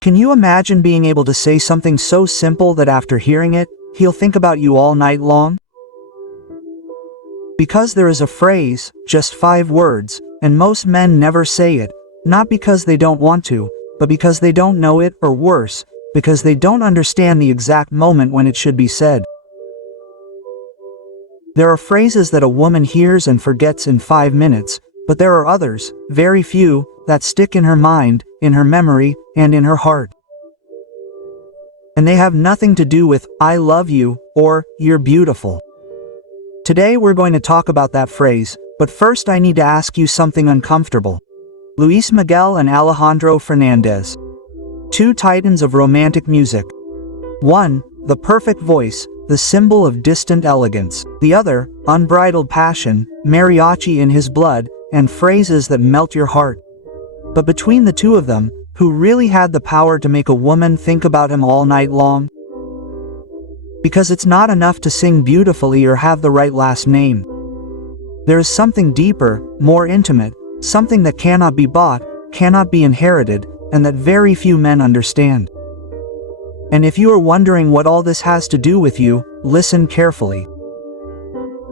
Can you imagine being able to say something so simple that after hearing it, he'll think about you all night long? Because there is a phrase, just 5 words, and most men never say it, not because they don't want to, but because they don't know it, or worse, because they don't understand the exact moment when it should be said. There are phrases that a woman hears and forgets in 5 minutes, but there are others, very few, that stick in her mind, in her memory, and in her heart. And they have nothing to do with, "I love you," or, "You're beautiful." Today we're going to talk about that phrase, but first I need to ask you something uncomfortable. Luis Miguel and Alejandro Fernandez. 2 titans of romantic music. One, the perfect voice, the symbol of distant elegance. The other, unbridled passion, mariachi in his blood, and phrases that melt your heart. But between the two of them, who really had the power to make a woman think about him all night long? Because it's not enough to sing beautifully or have the right last name. There is something deeper, more intimate, something that cannot be bought, cannot be inherited, and that very few men understand. And if you are wondering what all this has to do with you, listen carefully.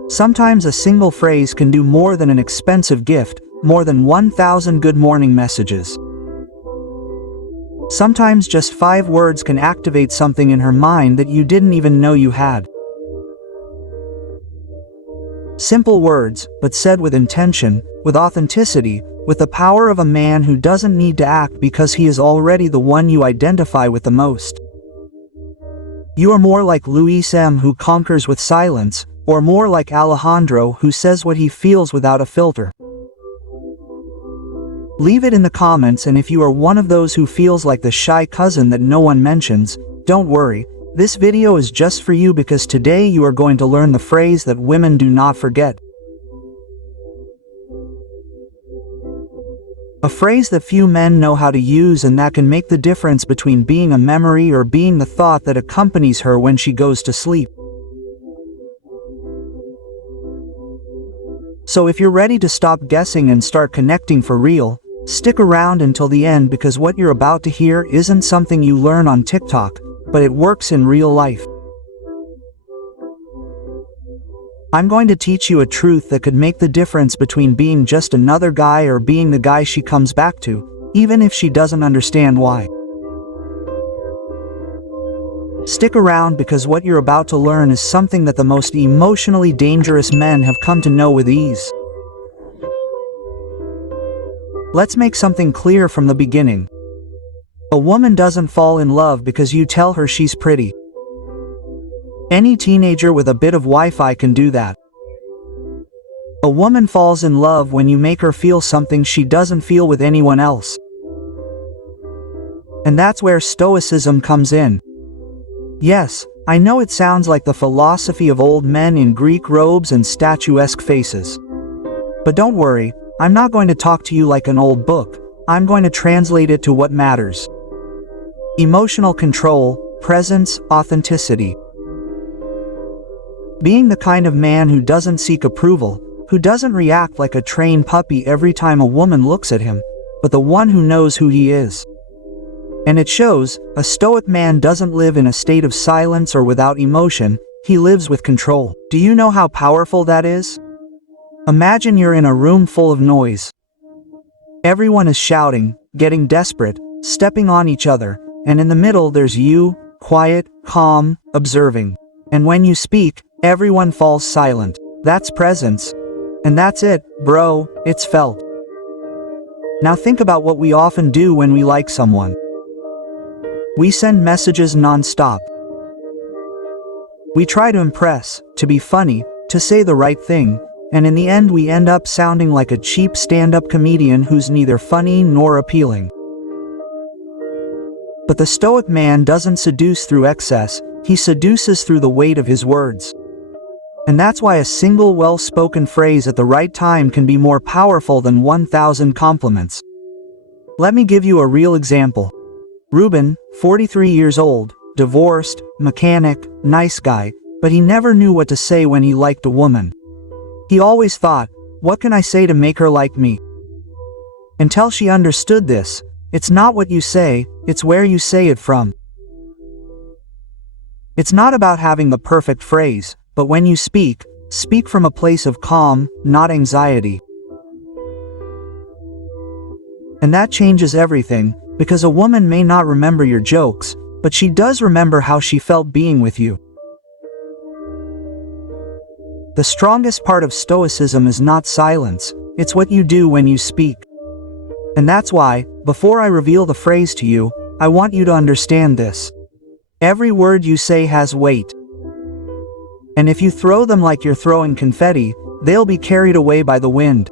Sometimes a single phrase can do more than an expensive gift, more than 1,000 good morning messages. Sometimes just 5 words can activate something in her mind that you didn't even know you had. Simple words, but said with intention, with authenticity, with the power of a man who doesn't need to act because he is already the one you identify with the most. You are more like Luis M., who conquers with silence, or more like Alejandro, who says what he feels without a filter. Leave it in the comments, and if you are one of those who feels like the shy cousin that no one mentions, don't worry, this video is just for you because today you are going to learn the phrase that women do not forget. A phrase that few men know how to use and that can make the difference between being a memory or being the thought that accompanies her when she goes to sleep. So if you're ready to stop guessing and start connecting for real, stick around until the end because what you're about to hear isn't something you learn on TikTok, but it works in real life. I'm going to teach you a truth that could make the difference between being just another guy or being the guy she comes back to, even if she doesn't understand why. Stick around because what you're about to learn is something that the most emotionally dangerous men have come to know with ease. Let's make something clear from the beginning. A woman doesn't fall in love because you tell her she's pretty. Any teenager with a bit of Wi-Fi can do that. A woman falls in love when you make her feel something she doesn't feel with anyone else. And that's where stoicism comes in. Yes, I know it sounds like the philosophy of old men in Greek robes and statuesque faces. But don't worry, I'm not going to talk to you like an old book, I'm going to translate it to what matters. Emotional control, presence, authenticity. Being the kind of man who doesn't seek approval, who doesn't react like a trained puppy every time a woman looks at him, but the one who knows who he is. And it shows, a stoic man doesn't live in a state of silence or without emotion, he lives with control. Do you know how powerful that is? Imagine you're in a room full of noise. Everyone is shouting, getting desperate, stepping on each other, and in the middle there's you, quiet, calm, observing. And when you speak, everyone falls silent. That's presence. And that's it, bro, it's felt. Now think about what we often do when we like someone. We send messages non-stop. We try to impress, to be funny, to say the right thing, and in the end we end up sounding like a cheap stand-up comedian who's neither funny nor appealing. But the stoic man doesn't seduce through excess, he seduces through the weight of his words. And that's why a single well-spoken phrase at the right time can be more powerful than 1,000 compliments. Let me give you a real example. Ruben, 43 years old, divorced, mechanic, nice guy, but he never knew what to say when he liked a woman. He always thought, what can I say to make her like me? Until she understood this, It's not what you say, it's where you say it from. It's not about having the perfect phrase, but when you speak, speak from a place of calm, not anxiety. And that changes everything, because a woman may not remember your jokes, but she does remember how she felt being with you. The strongest part of stoicism is not silence, it's what you do when you speak. And that's why, before I reveal the phrase to you, I want you to understand this. Every word you say has weight. And if you throw them like you're throwing confetti, they'll be carried away by the wind.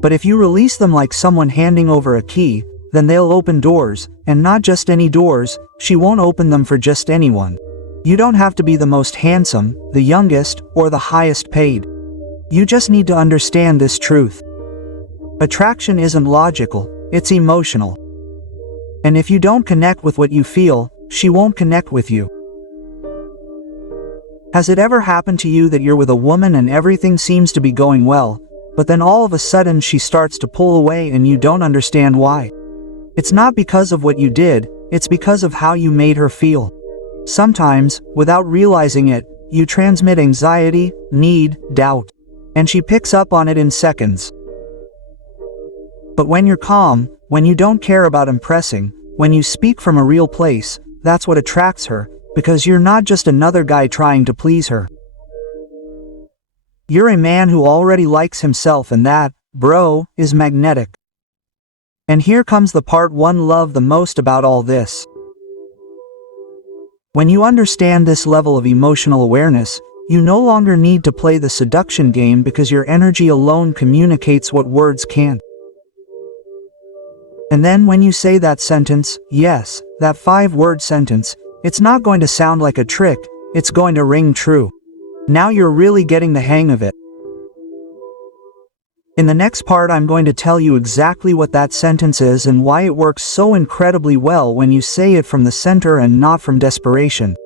But if you release them like someone handing over a key, then they'll open doors, and not just any doors, she won't open them for just anyone. You don't have to be the most handsome, the youngest, or the highest paid. You just need to understand this truth. Attraction isn't logical, it's emotional. And if you don't connect with what you feel, she won't connect with you. Has it ever happened to you that you're with a woman and everything seems to be going well, but then all of a sudden she starts to pull away and you don't understand why? It's not because of what you did, it's because of how you made her feel. Sometimes, without realizing it, you transmit anxiety, need, doubt. And she picks up on it in seconds. But when you're calm, when you don't care about impressing, when you speak from a real place, that's what attracts her, because you're not just another guy trying to please her. You're a man who already likes himself, and that, bro, is magnetic. And here comes the part one love the most about all this. When you understand this level of emotional awareness, you no longer need to play the seduction game because your energy alone communicates what words can't. And then when you say that sentence, yes, that 5-word sentence, it's not going to sound like a trick, it's going to ring true. Now you're really getting the hang of it. In the next part I'm going to tell you exactly what that sentence is and why it works so incredibly well when you say it from the center and not from desperation.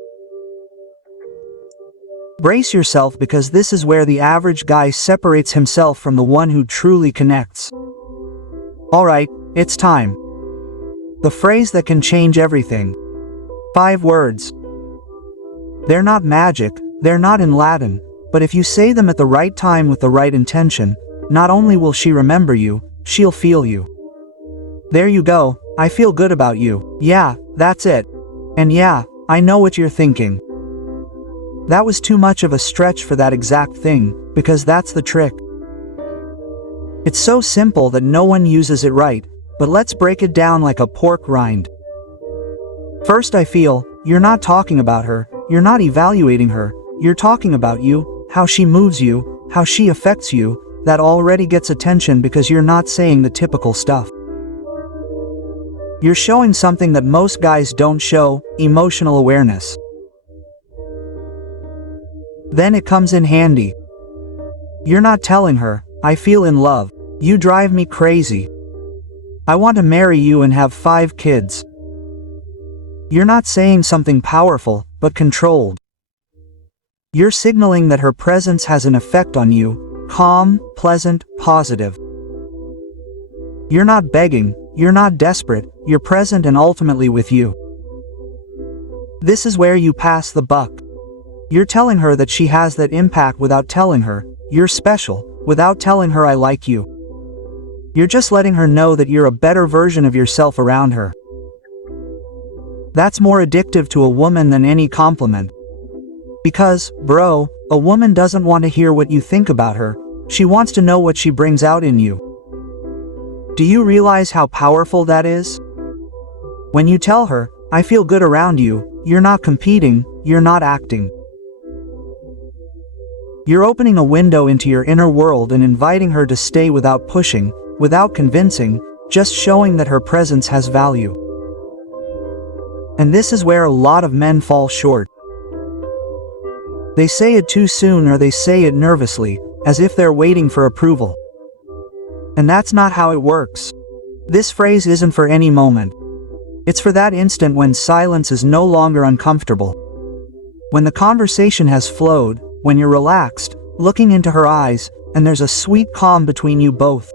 Brace yourself, because this is where the average guy separates himself from the one who truly connects. Alright, it's time. The phrase that can change everything. 5 words. They're not magic, they're not in Latin, but if you say them at the right time with the right intention, not only will she remember you, she'll feel you. There you go, I feel good about you. Yeah, that's it. And yeah, I know what you're thinking. That was too much of a stretch for that exact thing, because that's the trick. It's so simple that no one uses it right, but let's break it down like a pork rind. First, I feel, you're not talking about her, you're not evaluating her, you're talking about you, how she moves you, how she affects you. That already gets attention because you're not saying the typical stuff. You're showing something that most guys don't show, emotional awareness. Then it comes in handy. You're not telling her, I feel in love. You drive me crazy. I want to marry you and have 5 kids. You're not saying something powerful, but controlled. You're signaling that her presence has an effect on you, calm, pleasant, positive. You're not begging, you're not desperate, you're present and ultimately with you. This is where you pass the buck. You're telling her that she has that impact without telling her, you're special, without telling her I like you. You're just letting her know that you're a better version of yourself around her. That's more addictive to a woman than any compliment. Because, bro, a woman doesn't want to hear what you think about her, she wants to know what she brings out in you. Do you realize how powerful that is? When you tell her, I feel good around you, you're not competing, you're not acting. You're opening a window into your inner world and inviting her to stay without pushing, without convincing, just showing that her presence has value. And this is where a lot of men fall short. They say it too soon, or they say it nervously, as if they're waiting for approval. And that's not how it works. This phrase isn't for any moment. It's for that instant when silence is no longer uncomfortable. When the conversation has flowed, when you're relaxed, looking into her eyes, and there's a sweet calm between you both.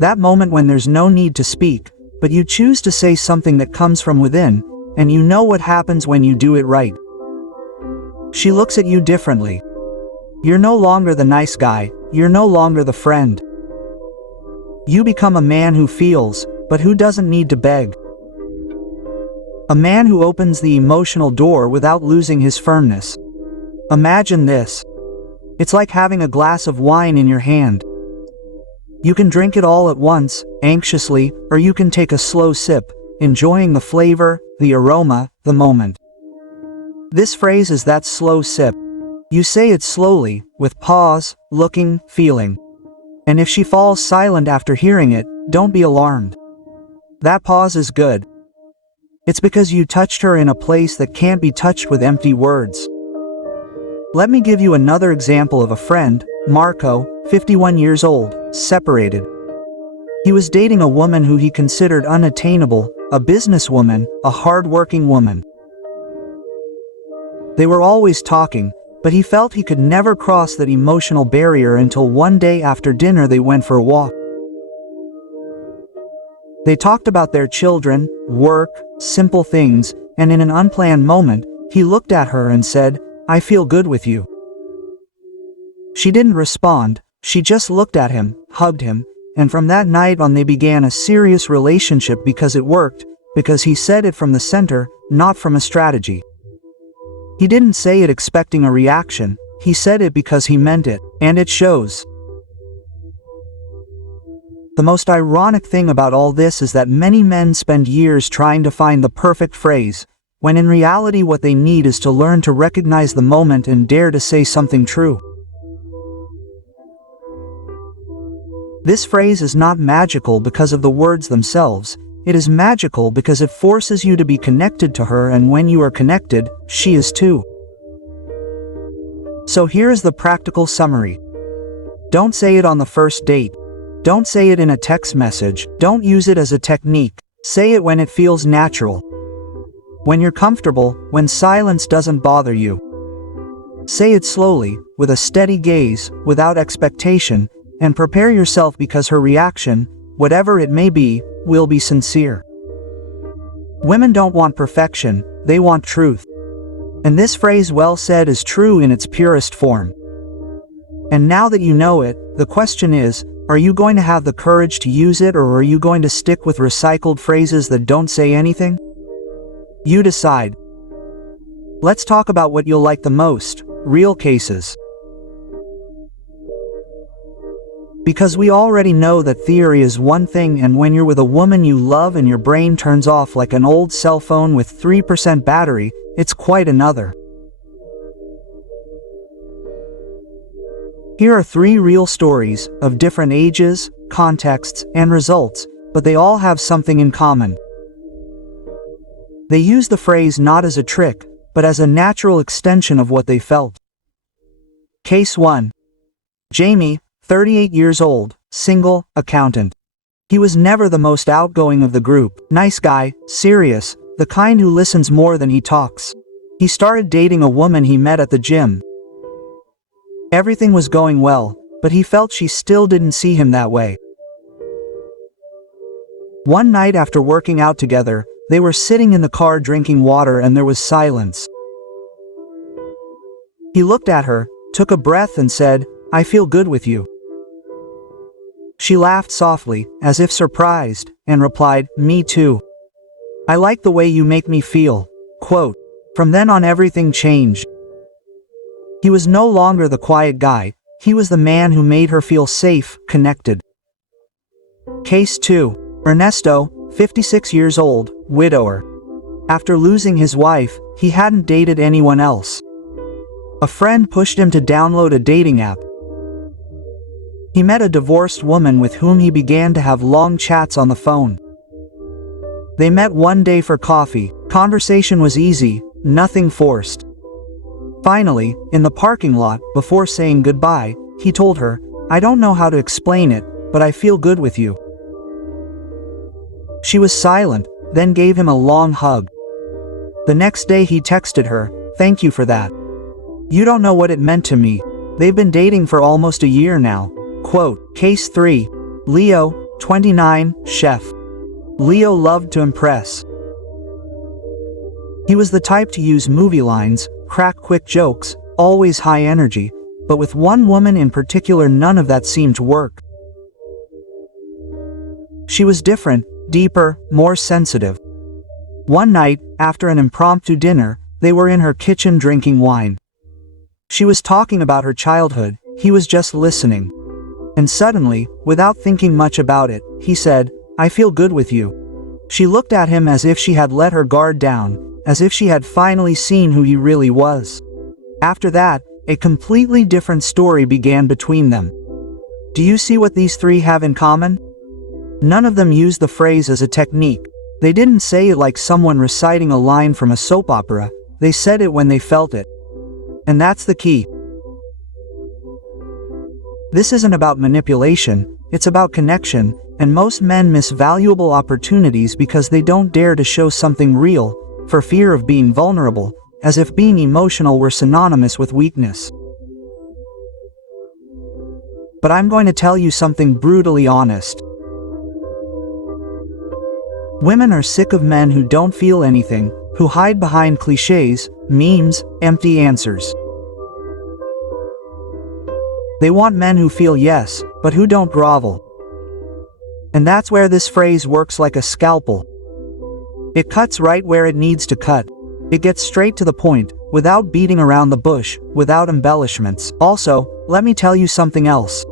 That moment when there's no need to speak, but you choose to say something that comes from within, and you know what happens when you do it right. She looks at you differently. You're no longer the nice guy, you're no longer the friend. You become a man who feels, but who doesn't need to beg. A man who opens the emotional door without losing his firmness. Imagine this. It's like having a glass of wine in your hand. You can drink it all at once, anxiously, or you can take a slow sip, enjoying the flavor, the aroma, the moment. This phrase is that slow sip. You say it slowly, with pause, looking, feeling. And if she falls silent after hearing it, don't be alarmed. That pause is good. It's because you touched her in a place that can't be touched with empty words. Let me give you another example of a friend, Marco, 51 years old, separated. He was dating a woman who he considered unattainable, a businesswoman, a hard-working woman. They were always talking, but he felt he could never cross that emotional barrier until one day after dinner they went for a walk. They talked about their children, work, simple things, and in an unplanned moment, he looked at her and said, "I feel good with you." She didn't respond, she just looked at him, hugged him, and from that night on they began a serious relationship because it worked, because he said it from the center, not from a strategy. He didn't say it expecting a reaction, he said it because he meant it, and it shows. The most ironic thing about all this is that many men spend years trying to find the perfect phrase, when in reality what they need is to learn to recognize the moment and dare to say something true. This phrase is not magical because of the words themselves, it is magical because it forces you to be connected to her, and when you are connected, she is too. So here is the practical summary. Don't say it on the first date. Don't say it in a text message, don't use it as a technique, say it when it feels natural. When you're comfortable, when silence doesn't bother you. Say it slowly, with a steady gaze, without expectation, and prepare yourself because her reaction, whatever it may be, will be sincere. Women don't want perfection, they want truth. And this phrase, well said, is true in its purest form. And now that you know it, the question is, are you going to have the courage to use it, or are you going to stick with recycled phrases that don't say anything? You decide. Let's talk about what you'll like the most, real cases. Because we already know that theory is one thing, and when you're with a woman you love and your brain turns off like an old cell phone with 3% battery, it's quite another. Here are 3 real stories, of different ages, contexts, and results, but they all have something in common. They use the phrase not as a trick, but as a natural extension of what they felt. Case 1. Jamie, 38 years old, single, accountant. He was never the most outgoing of the group, nice guy, serious, the kind who listens more than he talks. He started dating a woman he met at the gym. Everything was going well, but he felt she still didn't see him that way. One night after working out together, they were sitting in the car drinking water and there was silence. He looked at her, took a breath and said, "I feel good with you." She laughed softly, as if surprised, and replied, "Me too. I like the way you make me feel." Quote, "From then on everything changed." He was no longer the quiet guy, he was the man who made her feel safe, connected. Case 2. Ernesto, 56 years old, widower. After losing his wife, he hadn't dated anyone else. A friend pushed him to download a dating app. He met a divorced woman with whom he began to have long chats on the phone. They met one day for coffee, conversation was easy, nothing forced. Finally, in the parking lot, before saying goodbye, he told her, "I don't know how to explain it, but I feel good with you." She was silent, then gave him a long hug. The next day he texted her, "Thank you for that. You don't know what it meant to me." They've been dating for almost a year now. Quote, Case 3. Leo, 29, chef. Leo loved to impress. He was the type to use movie lines, crack quick jokes, always high energy, but with one woman in particular none of that seemed to work. She was different, deeper, more sensitive. One night, after an impromptu dinner, they were in her kitchen drinking wine. She was talking about her childhood, he was just listening. And suddenly, without thinking much about it, he said, "I feel good with you." She looked at him as if she had let her guard down, as if she had finally seen who he really was. After that, a completely different story began between them. Do you see what these three have in common? None of them used the phrase as a technique. They didn't say it like someone reciting a line from a soap opera, they said it when they felt it. And that's the key. This isn't about manipulation, it's about connection, and most men miss valuable opportunities because they don't dare to show something real, for fear of being vulnerable, as if being emotional were synonymous with weakness. But I'm going to tell you something brutally honest. Women are sick of men who don't feel anything, who hide behind cliches, memes, empty answers. They want men who feel yes, but who don't grovel. And that's where this phrase works like a scalpel. It cuts right where it needs to cut. It gets straight to the point, without beating around the bush, without embellishments. Also, let me tell you something else.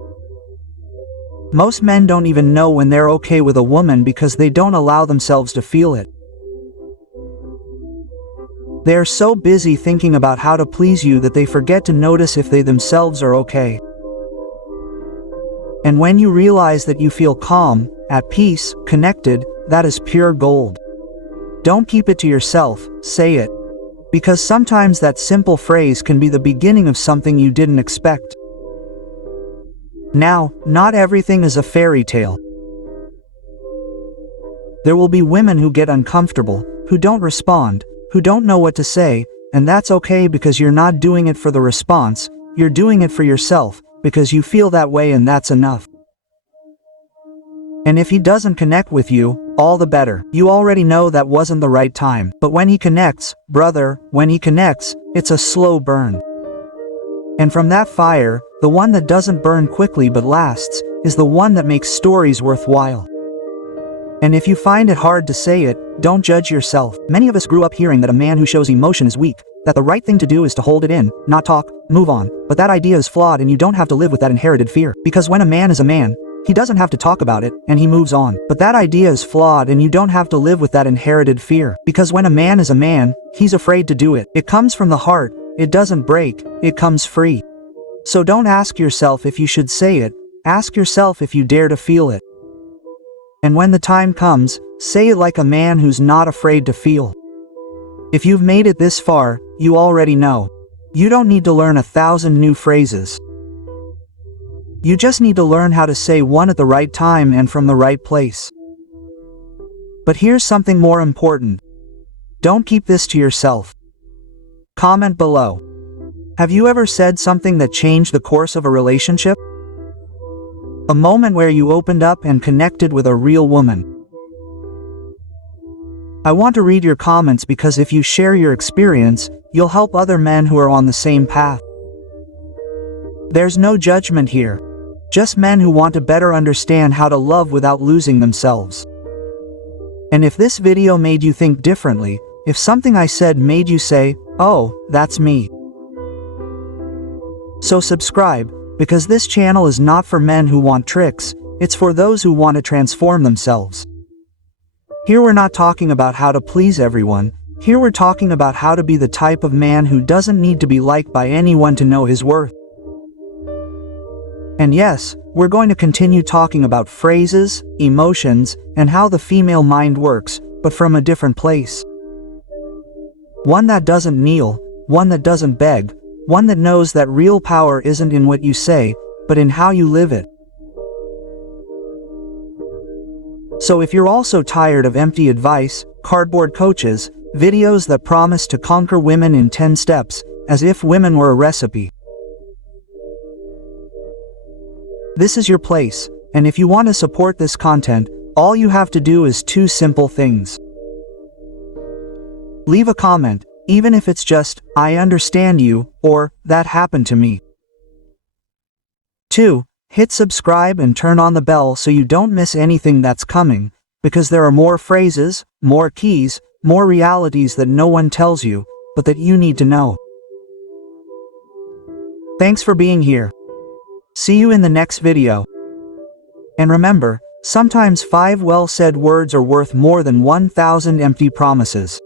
Most men don't even know when they're okay with a woman because they don't allow themselves to feel it. They are so busy thinking about how to please you that they forget to notice if they themselves are okay. And when you realize that you feel calm, at peace, connected, that is pure gold. Don't keep it to yourself, say it. Because sometimes that simple phrase can be the beginning of something you didn't expect. Now, not everything is a fairy tale. There will be women who get uncomfortable, who don't respond, who don't know what to say, and that's okay because you're not doing it for the response, you're doing it for yourself, because you feel that way and that's enough. And if he doesn't connect with you, all the better. You already know that wasn't the right time. But when he connects, brother, when he connects, it's a slow burn. And from that fire, the one that doesn't burn quickly but lasts, is the one that makes stories worthwhile. And if you find it hard to say it, don't judge yourself. Many of us grew up hearing that a man who shows emotion is weak, that the right thing to do is to hold it in, not talk, move on. But that idea is flawed and you don't have to live with that inherited fear. Because when a man is a man, he doesn't have to talk about it, and he moves on. But that idea is flawed and you don't have to live with that inherited fear. Because when a man is a man, he's afraid to do it. It comes from the heart, it doesn't break, it comes free. So don't ask yourself if you should say it, ask yourself if you dare to feel it. And when the time comes, say it like a man who's not afraid to feel. If you've made it this far, you already know. You don't need to learn 1,000 new phrases. You just need to learn how to say one at the right time and from the right place. But here's something more important. Don't keep this to yourself. Comment below. Have you ever said something that changed the course of a relationship? A moment where you opened up and connected with a real woman. I want to read your comments because if you share your experience, you'll help other men who are on the same path. There's no judgment here. Just men who want to better understand how to love without losing themselves. And if this video made you think differently, if something I said made you say, "Oh, that's me," so subscribe, because this channel is not for men who want tricks, it's for those who want to transform themselves. Here we're not talking about how to please everyone, here we're talking about how to be the type of man who doesn't need to be liked by anyone to know his worth. And yes, we're going to continue talking about phrases, emotions, and how the female mind works, but from a different place. One that doesn't kneel, one that doesn't beg, one that knows that real power isn't in what you say, but in how you live it. So if you're also tired of empty advice, cardboard coaches, videos that promise to conquer women in 10 steps, as if women were a recipe, this is your place. and if you want to support this content, all you have to do is two simple things. Leave a comment, even if it's just, "I understand you," or "That happened to me." 2. Hit subscribe and turn on the bell so you don't miss anything that's coming, because there are more phrases, more keys, more realities that no one tells you, but that you need to know. Thanks for being here. See you in the next video. And remember, sometimes 5 well-said words are worth more than 1,000 empty promises.